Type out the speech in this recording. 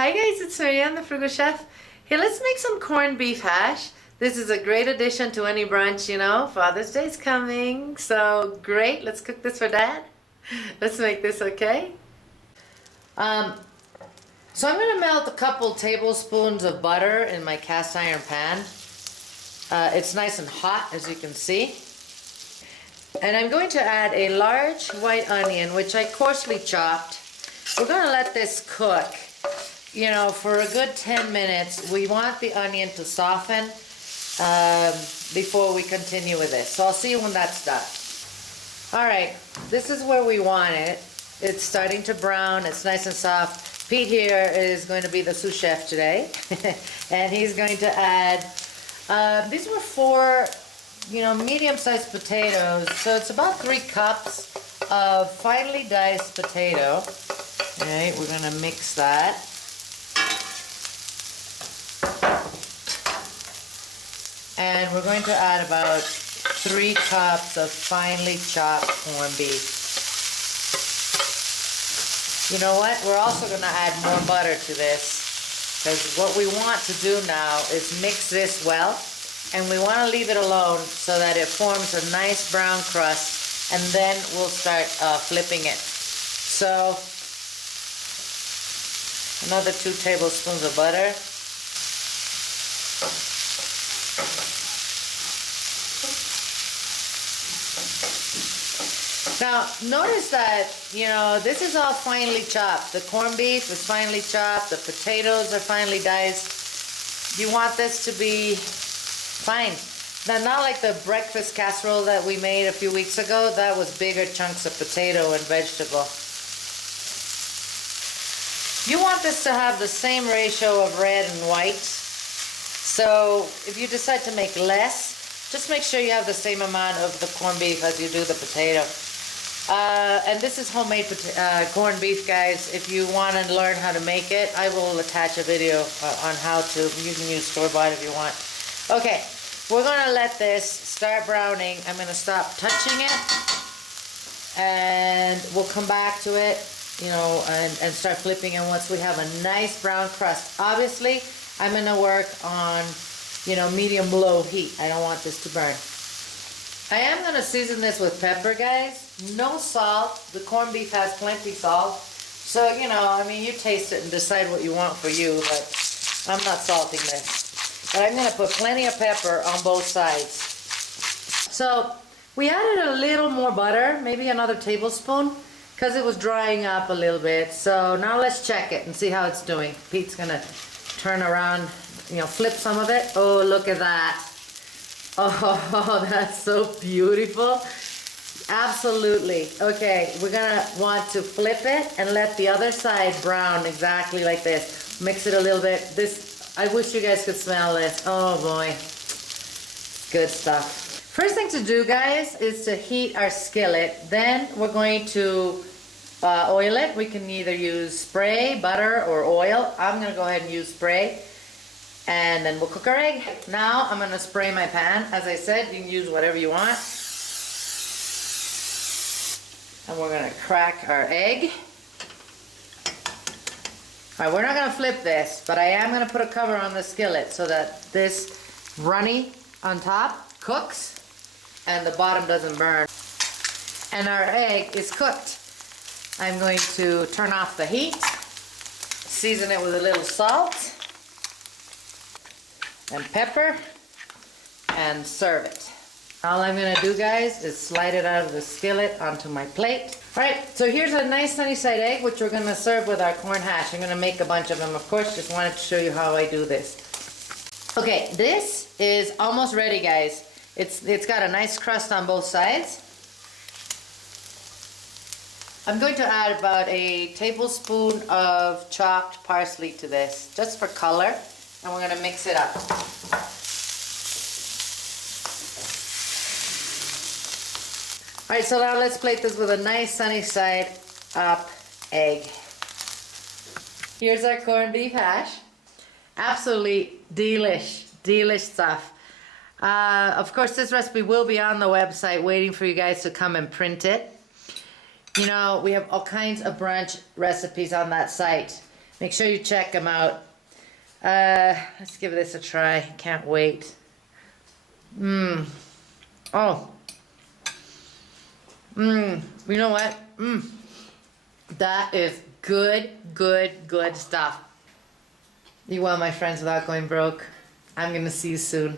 Hi guys, it's Marianne, the Frugal Chef. Hey, let's make some corned beef hash. This is a great addition to any brunch, you know. Father's Day's coming, so great. Let's cook this for Dad. Let's make this, okay? So I'm going to melt a couple tablespoons of butter in my cast iron pan. It's nice and hot, as you can see. And I'm going to add a large white onion, which I coarsely chopped. We're going to let this cook, you know, for a good 10 minutes. We want the onion to soften before we continue with this. So I'll see you when that's done. All right, this is where we want it. It's starting to brown. It's nice and soft. Pete here is going to be the sous chef today. And he's going to add, these were 4, you know, medium-sized potatoes. So it's about 3 cups of finely diced potato. All right, we're going to mix that. And we're going to add about 3 cups of finely chopped corned beef. You know what? We're also going to add more butter to this, because what we want to do now is mix this well, and we want to leave it alone so that it forms a nice brown crust, and then we'll start flipping it. So another 2 tablespoons of butter. Now, notice that, you know, this is all finely chopped. The corned beef is finely chopped. The potatoes are finely diced. You want this to be fine. Now, not like the breakfast casserole that we made a few weeks ago. That was bigger chunks of potato and vegetable. You want this to have the same ratio of red and white. So, if you decide to make less, just make sure you have the same amount of the corned beef as you do the potato. And this is homemade corned beef, guys. If you want to learn how to make it, I will attach a video on how to. You can use store-bought if you want. Okay, we're going to let this start browning. I'm going to stop touching it, and we'll come back to it, you know, and start flipping it once we have a nice brown crust. Obviously, I'm going to work on, you know, medium-low heat. I don't want this to burn. I am going to season this with pepper, guys. No salt. The corned beef has plenty salt. So, you know, I mean, you taste it and decide what you want for you, but I'm not salting this. But I'm going to put plenty of pepper on both sides. So, we added a little more butter, maybe another tablespoon, because it was drying up a little bit. So, now let's check it and see how it's doing. Pete's going to turn around, you know, flip some of it. Oh, look at that. Oh, that's so beautiful. Absolutely. Okay, we're gonna want to flip it and let the other side brown exactly like this. Mix it a little bit. This, I wish you guys could smell this. Oh boy, good stuff. First thing to do, guys, is to heat our skillet. Then we're going to oil it. We can either use spray, butter, or oil. I'm gonna go ahead and use spray. And then we'll cook our egg. Now I'm going to spray my pan. As I said, you can use whatever you want. And we're going to crack our egg. Alright, we're not going to flip this, but I am going to put a cover on the skillet so that this runny on top cooks and the bottom doesn't burn. And our egg is cooked. I'm going to turn off the heat, season it with a little salt and pepper, and serve it. All I'm gonna do, guys, is slide it out of the skillet onto my plate. All right, so here's a nice sunny side egg, which we're gonna serve with our corn hash. I'm gonna make a bunch of them, of course. Just wanted to show you how I do this. Okay, this is almost ready, guys. It's got a nice crust on both sides. I'm going to add about a tablespoon of chopped parsley to this, just for color. And we're going to mix it up. Alright, so now let's plate this with a nice sunny side up egg. Here's our corned beef hash. Absolutely delish stuff. Of course, this recipe will be on the website waiting for you guys to come and print it. You know, we have all kinds of brunch recipes on that site. Make sure you check them out. Let's give this a try. Can't wait. Oh. You know what? That is good, good, good stuff. You want my friends without going broke? I'm gonna see you soon.